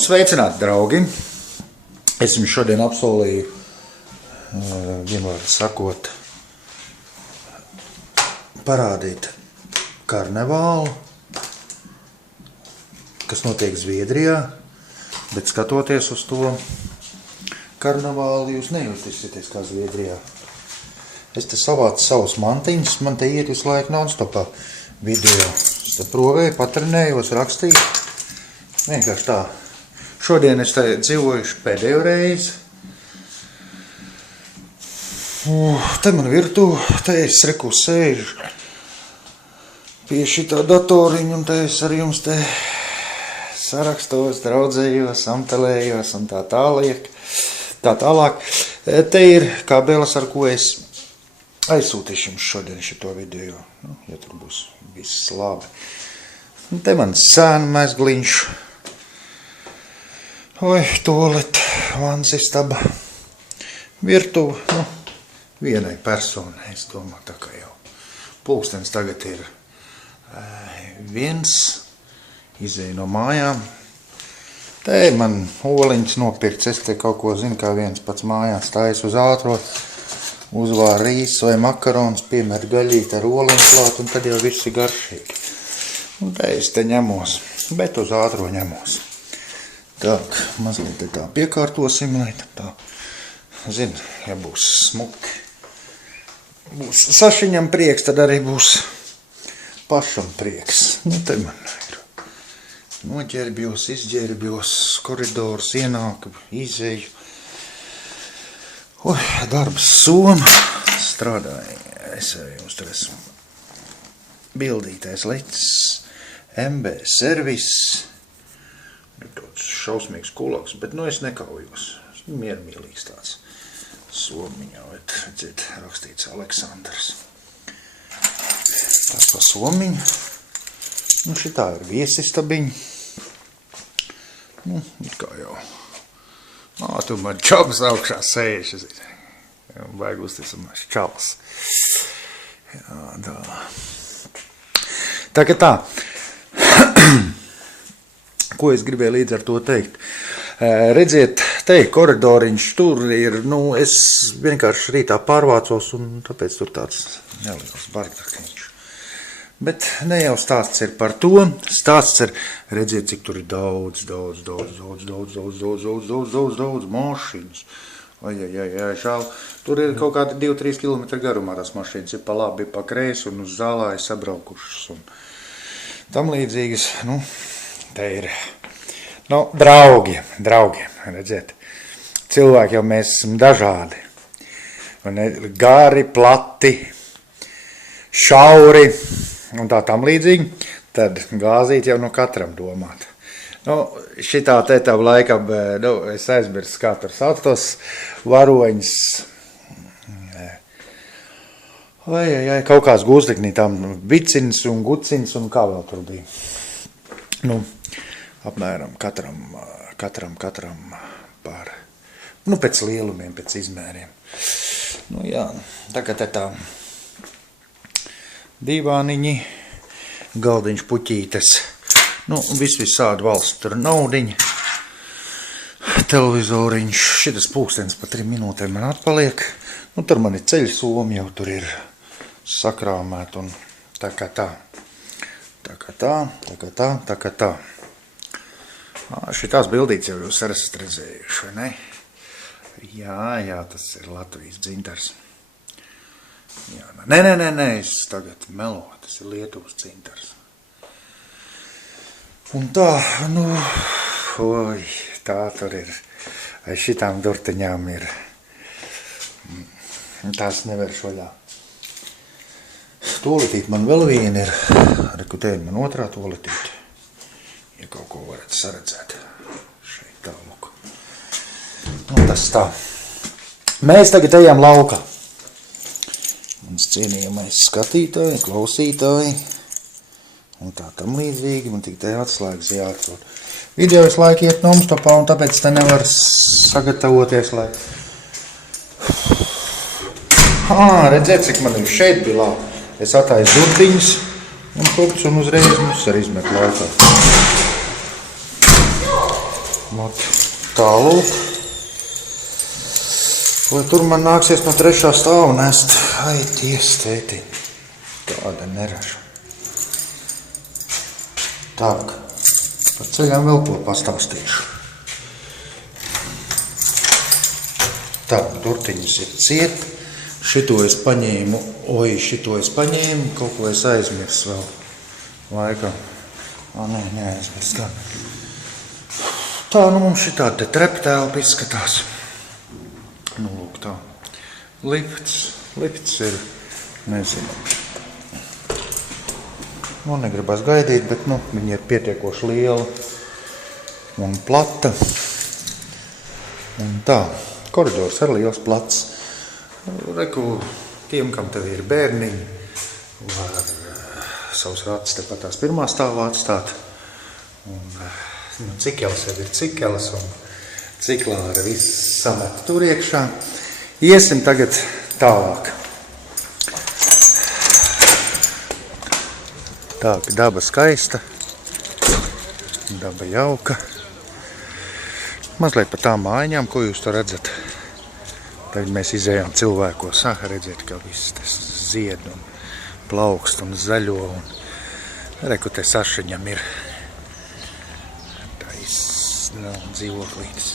Sveicināti, draugi! Es jums šodien apsolīju, vienvārdu sakot, parādīt karnevālu, kas notiek Zviedrijā, bet skatoties uz to karnevālu, jūs nejutīsieties kā Zviedrijā. Es te savācu savus mantiņus, man te iet visu laiku non-stopā video. Es te provēju, patrenējos, rakstīju. Vienkārši tā. Šodien es te dzīvojuši pēdējo reizi. Te man virtuve, te es reku sēžu pie šitā datoriņa, un te es ar jums te sarakstos, draudzējos, amtelējos un tā tālāk. Te ir kabeles, ar ko es aizsūtīšu jums šodien šito video, ja tur būs viss labi. Un te man sēna mezgliņš. Toalet, vansistaba, virtuve, vienai personai, es domāju, tā kā jau pulkstens tagad ir 1, izēju no mājām. Te man oliņas nopirks, es te kaut ko zinu, kā viens pats mājās stājas uz ātro, uzvār rīsu vai makarons, piemet gaļīt ar oliņu klāt, un tad jau viss ir garšīgi. Un te es te ņemos, bet uz ātro ņemos. Так, mazliet tā piekārtosim, lai tā, zin, ja būs smuki, būs sašiņam prieks, tad arī būs pašam prieks. Te man ir noģērbjos, izģērbjos, koridors, ienāk, izēju. Darbs soma, strādāju, es jums tur esmu bildītais lecis, MB servis. Ir tāds šausmīgs kulaks, bet es nekaujos. Es miermīlīgs tāds somiņā, redziet, rakstīts Aleksandrs. Tas pa somiņu. Šitā ir viesistabiņa. Kā jau. Tu man čabas augšā sēž. Vajag uzticamās čabas. Jā, tā. Tā kā tā. Ko es gribēju līdz ar to teikt? Redziet, te koridoriņš tur ir, es vienkārši rītā pārvācos, un tāpēc tur tāds neliels bardakiņš. Bet ne jau stāsts ir par to, stāsts ir, redziet, cik tur ir daudz mašīnas. Žēl. Tur ir kaut kādi 2-3 km garumā tās mašīnas, ir pa labi, pa kreisi, un uz zālāju sabraukušas, un tam līdzīgas, te ir, draugiem, redziet, cilvēki jau mēs esam dažādi, gari, plati, šauri un tā tam līdzīgi, tad gāzīt jau no katram domāt. Šitā te tavu laikam, es aizmirstu, kā tur sauc tos varoņus, kaut kāds gūsteknītām, vicins un gucins un kā vēl tur bija. Apmēram katram par, pēc lielumiem, pēc izmēriem. Jā, tagad tā divāniņi, galdiņš puķītes, visādi valsts tur naudiņi, televizoriņš, šitas pulkstens pa 3 minūtēm man atpaliek, tur man ir ceļsoma, jau tur ir sakrāmēt un tā kā tā. Tā kā tā. Šitās bildītes jau jūs esat redzējuši, vai ne? Jā, tas ir Latvijas dzintars. Nē, es tagad meloju, tas ir Lietuvas dzintars. Un tā, tā tur ir, aiz šitām durtiņām ir, tās nevar švaļā. Toletīt man vēl viena ir, te ir man otrā toletīte, ja kaut ko varat saredzēt. Šeit tā, lūk. Tas tā. Mēs tagad ejam laukā. Mans cienījamais skatītāji, klausītāji, un tā tam līdzīgi, man tik te atslēgas jāatrod. Video visu laiku iet non-stopā, un tāpēc te nevar sagatavoties, lai... Redziet, cik man šeit bija labi. Es ataisu durtiņas un uzreiz mums arī izmet laukā. Ot, tālūk. Lai tur man nāksies no 3. stāva nest. Ai, ties, tētiņ. Tāda neraža. Tak, par ceļām vēl ko pastāstīšu. Tak, durtiņas ir ciet. Šito es paņēmu, kaut ko es aizmirsu vēl. Laikam. Nē, neaizmirst. Tā, mums šitā te treptelpa izskatās. Lūk tā. Lifts ir, nezinu. Negribas gaidīt, bet, viņa ir pietiekoši liela un plata. Un tā, koridors ar liels plats. Reku, tiem, kam tev ir bērniņi, var savus ratus tepat tās 1. stāvā atstāt. Un cikeles jau ir cikeles un ciklāra viss samet tur iekšā. Iesim tagad tālāk. Tā, daba skaista, daba jauka. Mazliet par tām mājiņām, ko jūs tur redzat. Tagad mēs izējām cilvēkos, redzēt, ka viss tas zied un plaukst un zaļo. Reku te Sašiņam ir dzīvoklītis.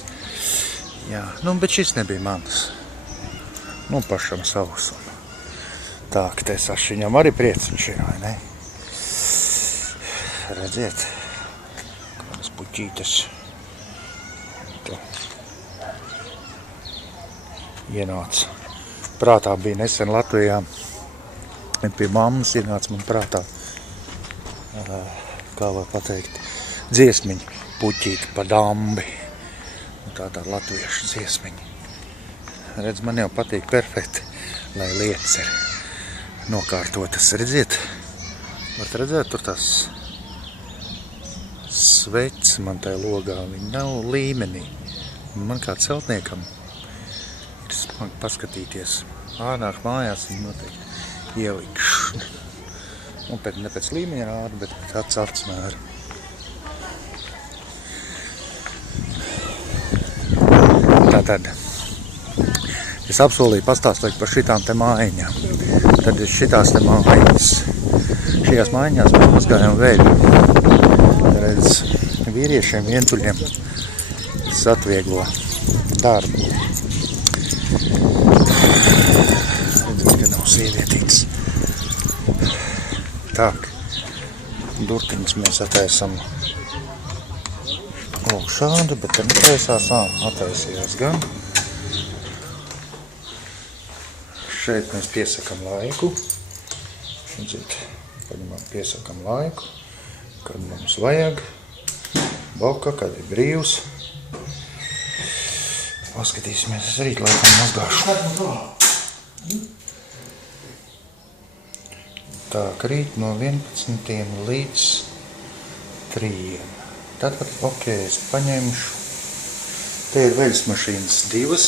Jā, bet šis nebija mans. Pašam savus. Tā, ka te Sašiņam arī prieciņš ir, vai ne? Redziet, kādas puķītes. Ienāca. Prātā bija nesen Latvijā. Pie mammas ienāca man prātā, kā var pateikt, dziesmiņa puķīti pa dambi. Tā latviešu dziesmiņa. Redz, man jau patīk perfekti, lai lietas ir nokārtotas. Redziet, varat redzēt, tur tās sveces man tajā logā, viņi nav līmenī. Man kā celtniekam ir smagi paskatīties. Ārnāk mājās viņi noteikti ielikšu. Ne pēc līmeņa rāda, bet pēc atsmēra. Tātad es apsolīju pastāstīt par šitām te mājiņām. Tad šitās te mājiņas. Šajās mājiņās mēs mazgājam veļu. Redz, vīriešiem vientuļiem tas atvieglo darbu. Redzat, ka nav sievietītes. Tak, durtiņas mēs ataisam šādi, bet te netaisās, ataisījās gan. Šeit mēs piesakam laiku. Redzat, piesakam laiku, kad mums vajag. Boka, kad ir brīvs. Paskatīsimies, es rīt laikam mazgāšu. Tā, rīt no 11 līdz 3. Tātad, es paņemšu. Te ir veļas mašīnas 2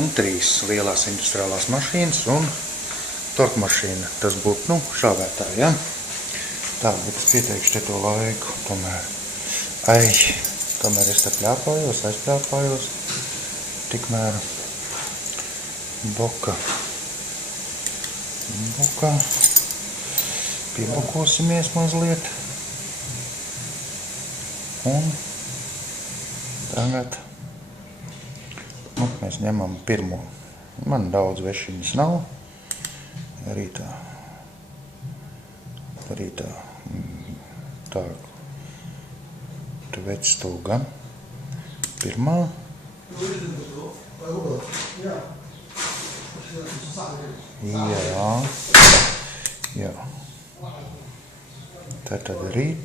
un 3 lielās industriālās mašīnas un torkmašīna. Tas būtu, šāvētā, ja? Tā, bet es pieteikšu te to laiku, tomēr. Kamēr es te aizpļāpājos, tikmēr boka. Piebokosimies mazliet. Un tagad mēs ņemam pirmo. Man daudz vešiņas nav. Rītā. Tā. Tu vec stūga. Pirmā. Jā. Tātad rīt.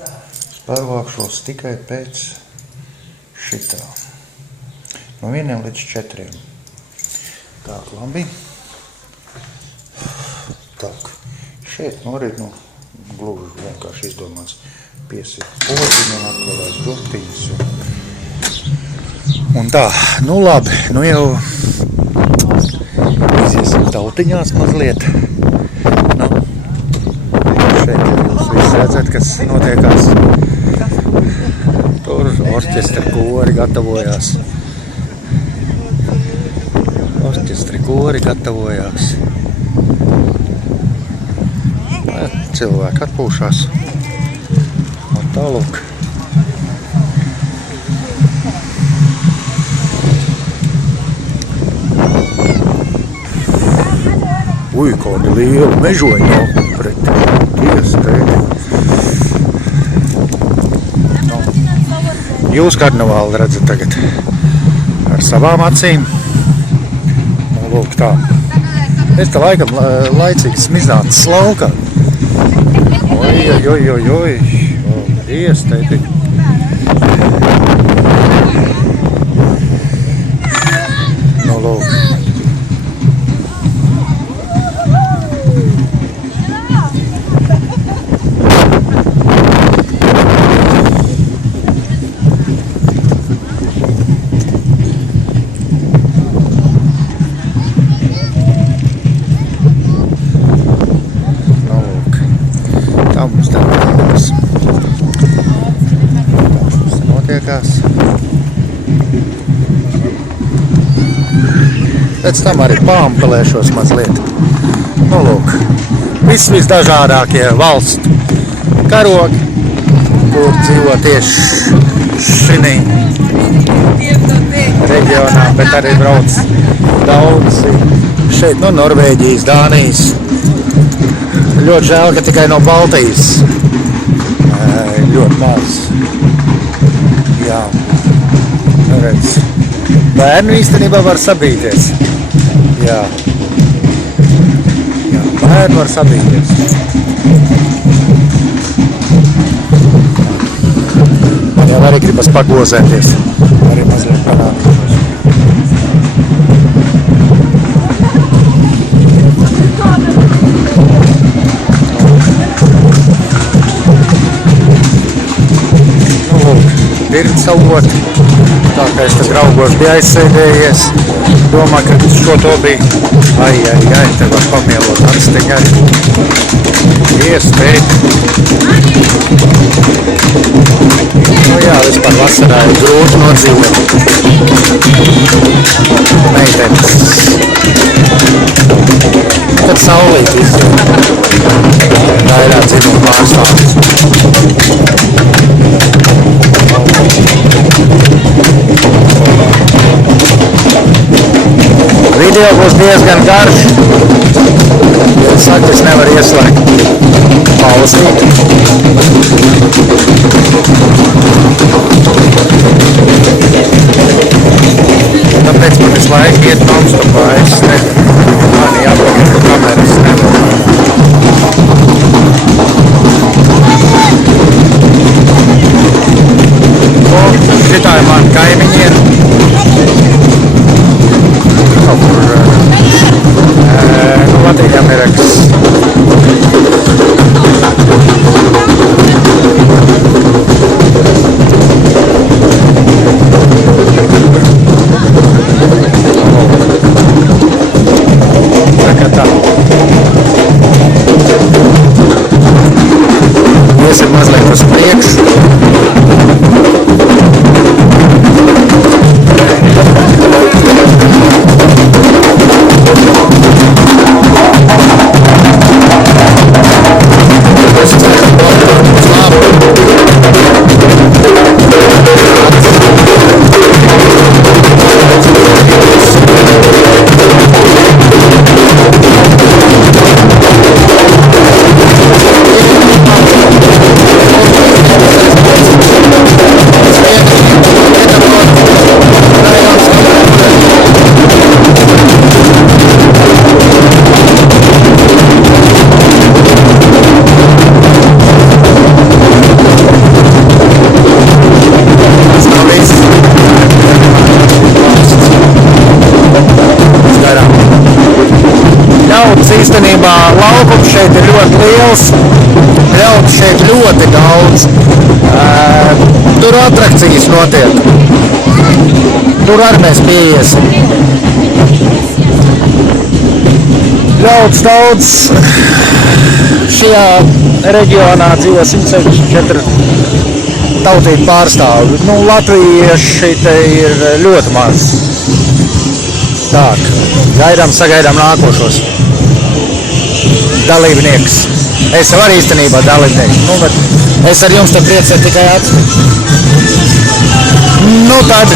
Es pārvākšos tikai pēc šitā. No 1 līdz 4. Tā, labi. Tak. Šeit norit, gluži vienkārši izdomāts. Piesiet podziņu un atklājās durtiņas. Un tā, labi, jau iziesim tautiņās mazliet. Šeit jūs visi redzat, kas notiekās. Tur Orķestra kori gatavojās. Cilvēki atpūšās. Un tālūk. Ui, kādi lieli mežoņi jau pret iespēju. Jūs karnevāli redzat tagad ar savām acīm. Lūk tā. Es te laikam laicīgi smiznāts laukā. Oi. Iesteidi. Nu, lūk. Pēc tam arī pāmpelēšos mazliet. Nu, lūk, visdažādākie valstu karogi, kur dzīvo tieši šinī reģionā, bet arī brauc daudzi šeit, nu, Norvēģijas, Dānijas. Ļoti žēl, ka tikai no Baltijas ļoti maz. Jā, redz. Bērnu īstenībā var sabīties. Jā, bērni var sabīties. Man jau arī gribas pagozēties. Arī mazliet panāktos. Nu, lūk, pirts avot. Tā kā es te draugos biju aizsēdējies, domā, ka šo to bija, te var pamielot aksteņi arī. Iespēj. Nu jā, vispār vasarā ir grūti nodzīvot. Meitenes. Tad saulīt izdzīt. Vairāk dzimumu pārstāvis. Video būs diezgan garš. Ja es saku, es nevaru ieslēgt pauzīt. Tāpēc man visu laiku iet non-stopā. Es nezinu, man jāpagaida kameras nevaru. Šitā ir mani kaimiņiem. Latvijas-Amerikas. Tā. Iesim mazliet uz priekšu. Īstenībā laukums šeit ir ļoti liels, ļauts šeit ļoti daudz, tur atrakcijas notiek, tur arī mēs pieiesim. Ļauts daudz, šajā reģionā dzīvo 164 tautību pārstāvi. Nu, latvieši te ir ļoti maz. Tā, sagaidām nākošos dalībnieks. Es jau arī īstenībā dalībnieks. Nu, bet es ar jums te priecēju tikai atspīt. Nu, tad,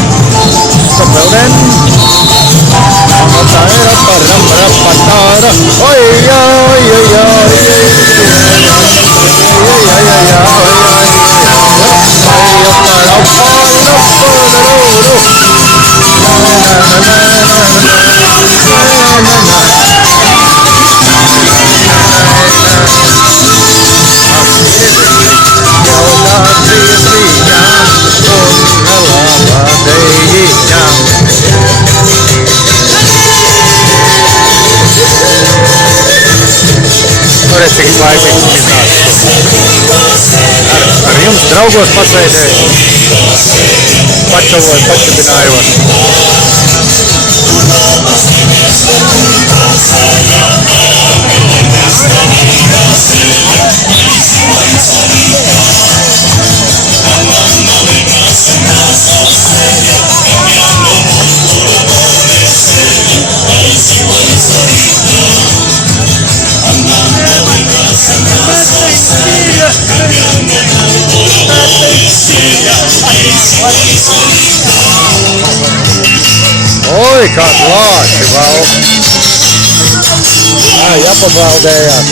stop vēl vien. Oi, cik laimīgs iznāca. Ar jums draugos pasēdēju, pačavoju, pačabinājos. Oi, kādi lāči vēl! Jāpabaudējās!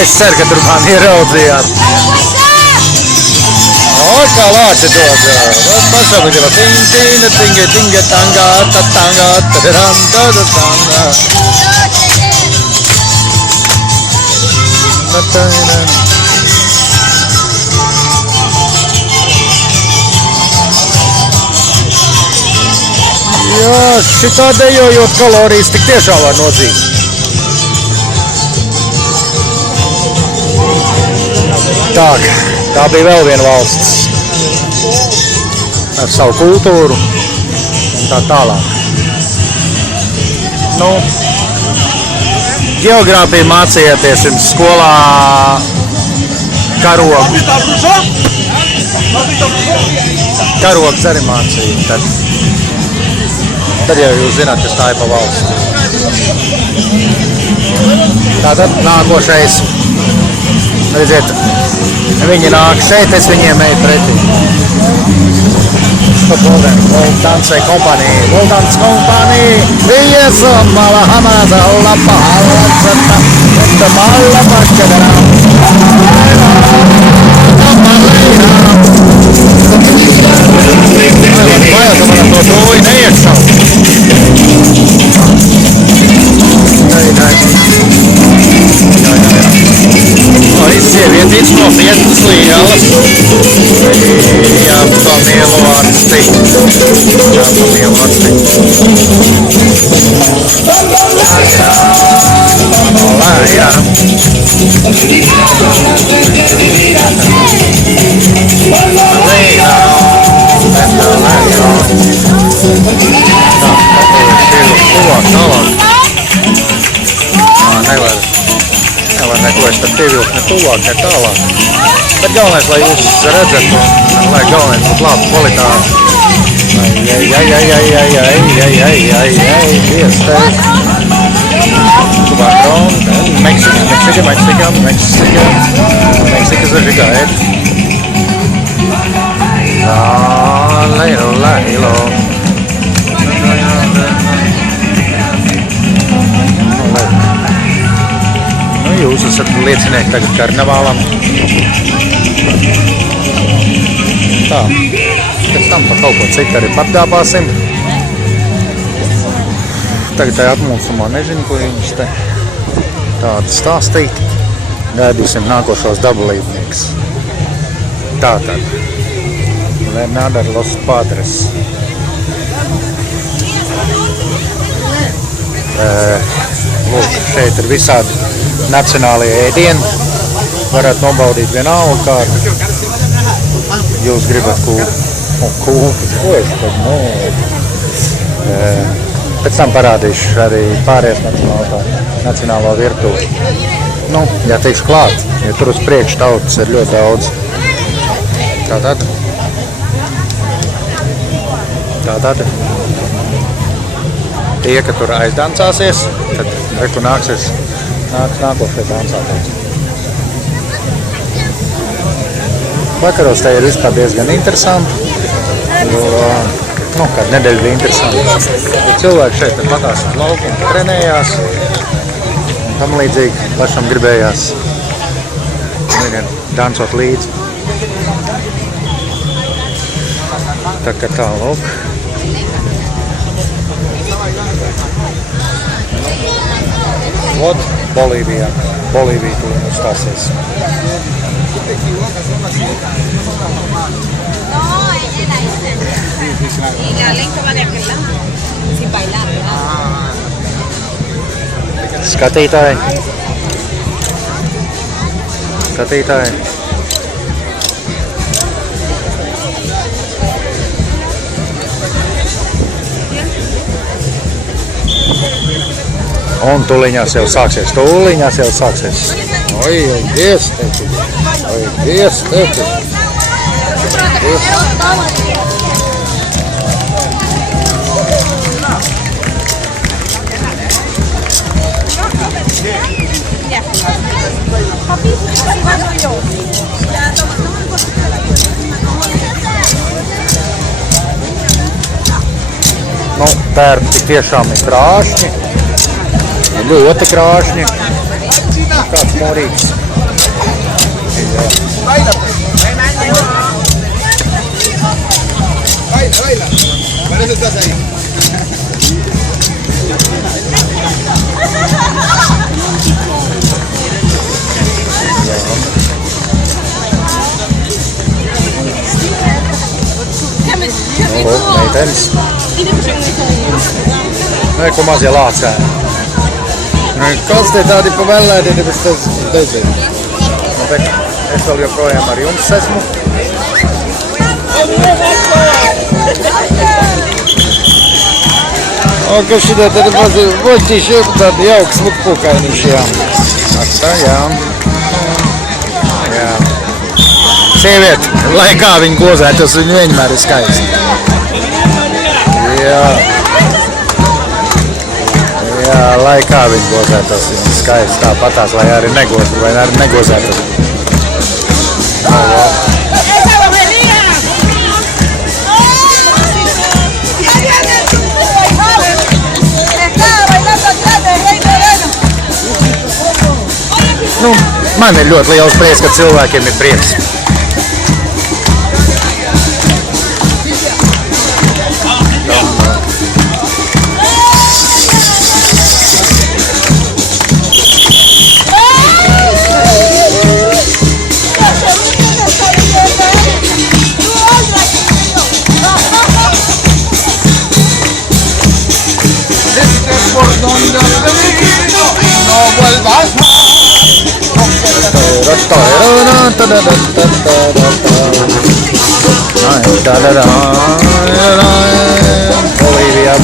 Es ceru, ka tur man ieraudzījāt! Oi, kā lāči dod! Pašapakļā! Ting, tinga, tinga, tanga, tatanga, tadaram, tadatanga! Jā, šitā dejojot kalorijas tik tiešām var nodzīt. Tā bija vēl viena valsts ar savu kultūru un tā tālāk. Nu, geogrāfiju mācījāties jums skolā karogs arī mācīja. Tad jau jūs zināt, kas tā ir pa valsti. Tātad nākošais, redziet, viņi nāk šeit, es viņiem eju pretī. Voltance Company, Voltance Company, viesam mala hamaza la pahala zata, etta mala pačadara. Vajag, ka man to dūju neiekšau. Izzievietīs nopietnas lielas. Jāpamielu atsti. Lājā. Nevar neko es tad pievilkt ne tuvāk, ne tālāk. Bet galvenais, lai jūs redzat, un lai galvenais būtu laba kvalitāte. Meksika зажигает. Nu, jūs esat liecinieki tagad karnevālam. Tā, pēc tam par kaut ko citu arī pārdābāsim. Tagad tai atmūsumā nezinu, ko jums te tādu stāstīt. Gaidīsim nākošos dalībniekus. Tātad. Leonardo Los Padres. Lūk, šeit ir visādi nacionālie ēdieni. Varat nobaudīt vienalga kādu. Jūs gribat kūpus. Ko es tad? Pēc tam parādīšu arī pārējais nacionālo virtuvi. Nu, ja tikšu klāt, jo tur uz priekšu tautas ir ļoti daudz. Tātad. Tie, ka tur aizdancāsies, tad reku nāks nākošais dancātājs. Vakaros te ir vispār diezgan interesanti, jo, kādu nedēļu bija interesanti. Jo cilvēki šeit patās uz laukumu, trenējās, un tam līdzīgi pašam gribējās dancot līdzi. Tā kā tā, lūk. Vot, Bolīvija tur uzstāsies. Skatītāji. Un tuliņās jau sāksies. Oi, Dievs, teicu. Nu, tērpi tik tiešām ir krāšņi. Ļoti krāšņi. Kāds morīgs. Baila. Para eso estás ahí. Meitenes. Ko mazie lācēni. Kas te tādi pa vēlēti, tāpēc tas bezvien. Es vēl joprojām ar jums esmu. Ka šitā tādi mazi voķīši ir tādi jauki smukpukainiši, jā. Tā, jā. Sievieti, lai kā viņi gozētos, viņi vienmēr ir skaisti. Jā, lai kā viņi gozētos, viņi ir skaisti. Tāpatās, lai arī negozētos. Nu, man ir ļoti liels prieks, ka cilvēkiem ir prieks.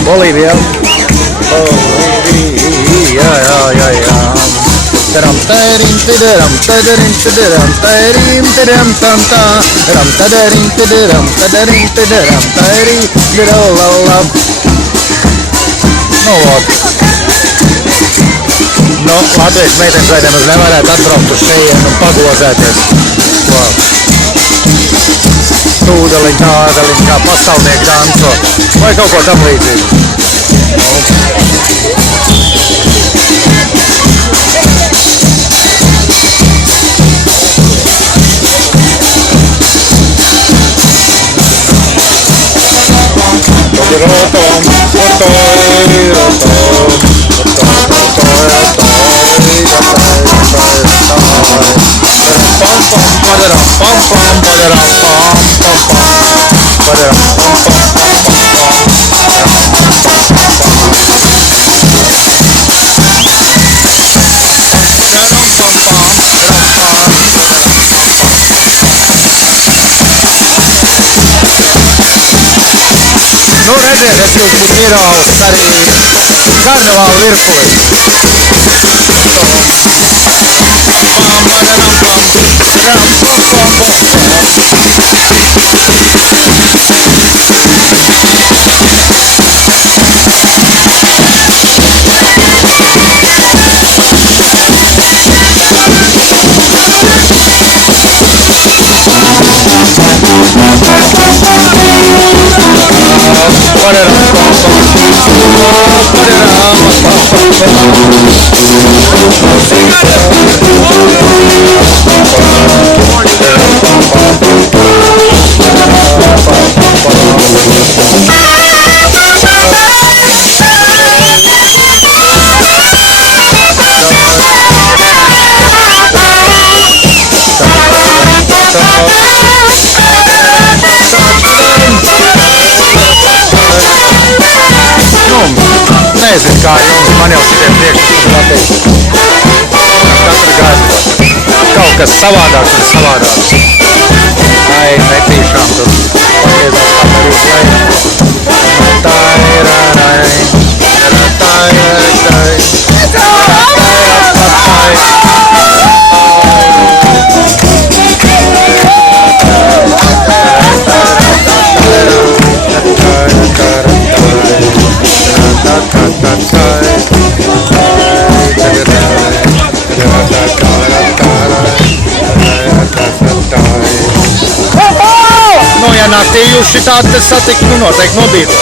Bolivia. Nu, latviešu meitenes vai nemaz nevarētu atbraukt uz šejienu un pagozēties. Tūdeliņ tādeliņ kā pasaulnieki danco vai kaut ko tam līdzīgu. Nu, redziet, es jūs būtu ieraudzis arī karnevāla virtuvi. Nezinu, kā jums, man jau šitie priekšnesumi patīk. Katra gada kaut kas savādāks un savādāks. Ai, netīšām tur pagriezās kameru uz leju. Nu, ja naktī jūs šitādi te satikt, nu noteikti nobīdot.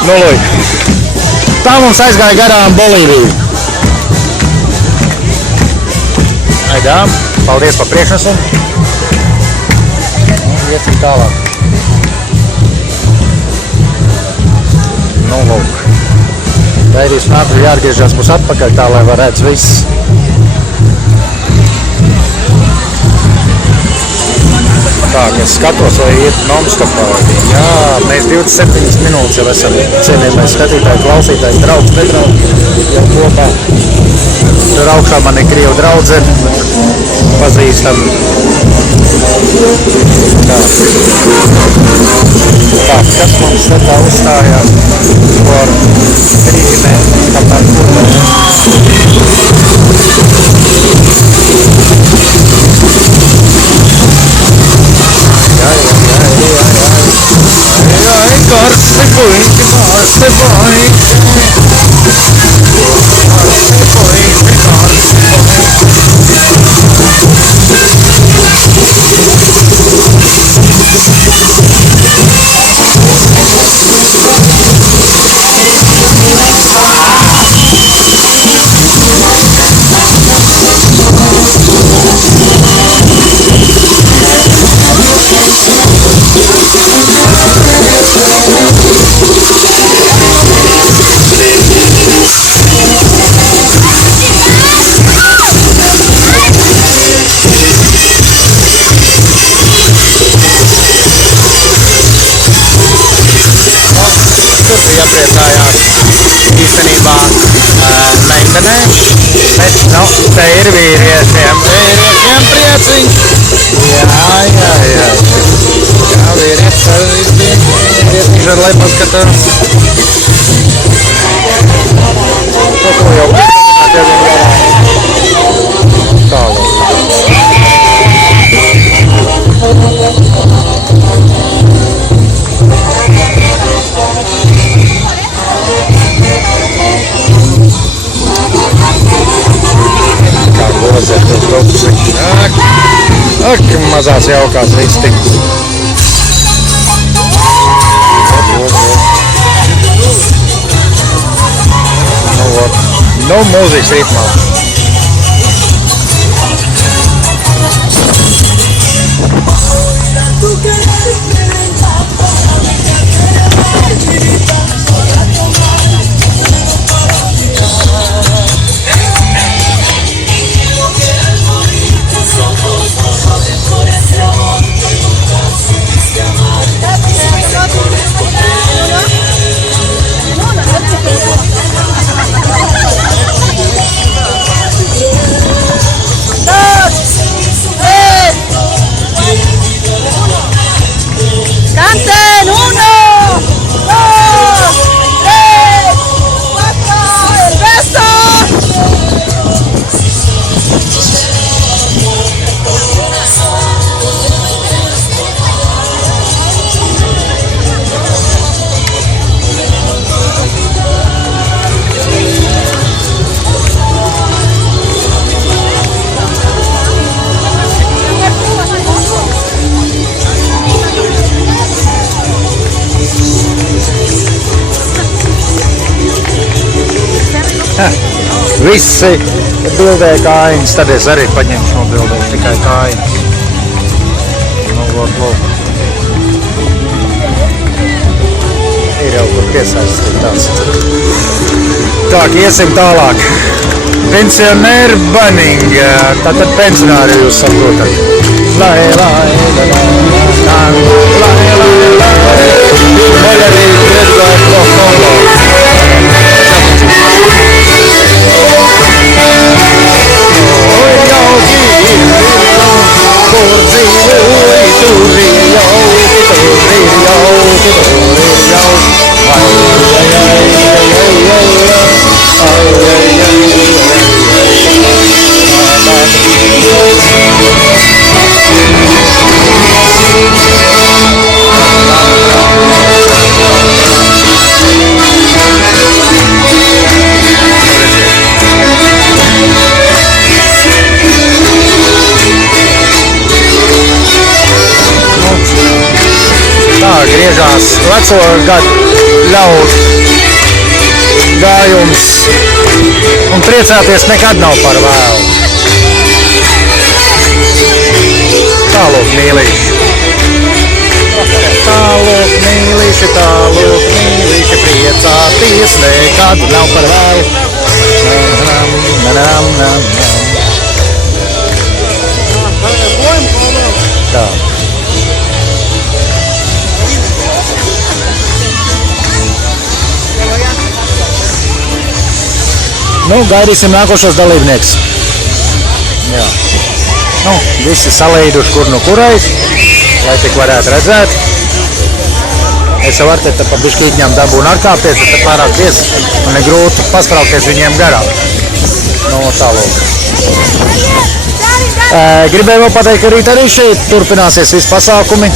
Nu, lūk. Tā mums aizgāja garām Bolīviju. Aidām, paldies par priekšnesumu. Iesim tālāk. Nu, lūk. Gaidīsim ātri jāatgriežās mums atpakaļ tā, lai var redz viss. Tā, ka es skatos, vai iet non-stopā. Jā, mēs 27 minūtes jau esam cienījamais skatītāji, klausītāji, draugs, nedraugi jau kopā. Tur augšā man ir krievu draudzene, pazīstam. Tā, kas mums šetā uzstājās par Krīne, kamēr kurmē. Karsti puiši, karsti puiši. Iepriecājās īstenībā meitenē, bet, nu, te ir vīriešiem prieciņš. Jā. Jā, vīrietis ar vīrietiņš ar lepaskatu. To jau pietināt, ja viņi varētu. Tālāk. Ak, mazās jaukās vistiņas. Nu, mūzikas ritmā. Visi bildē kājiņas, tad es arī paņemšu nobildēt tikai kājiņas. Nu, lūk. Ir jau kur piesaistīt tāds. Tā, iesim tālāk. Pensionēru baning, tātad pensionāri jūs saprotat. Lai, Moļarī Redgāju profondo. Oi, jauki, kur dzīvoji, tur ir jauki, Tā griežās veco gadu ļaužu gājums un priecāties nekad nav par vēlu. Tālūk mīlīši. Tālūk mīlīši, priecāties nekad nav par vēlu. Tā. Nu, gaidīsim nākošos dalībnieks. Jā. Nu, visi salīduši kur nu kurais, lai tik varētu redzēt. Es jau ar te pa bišķītņām dabūnu arkāpties, tad pārāk vies, man ir grūti paspraukties viņiem garām. Nu, tālūk. Gribēju vēl pateikt, ka rīt arī šeit turpināsies visi pasākumi.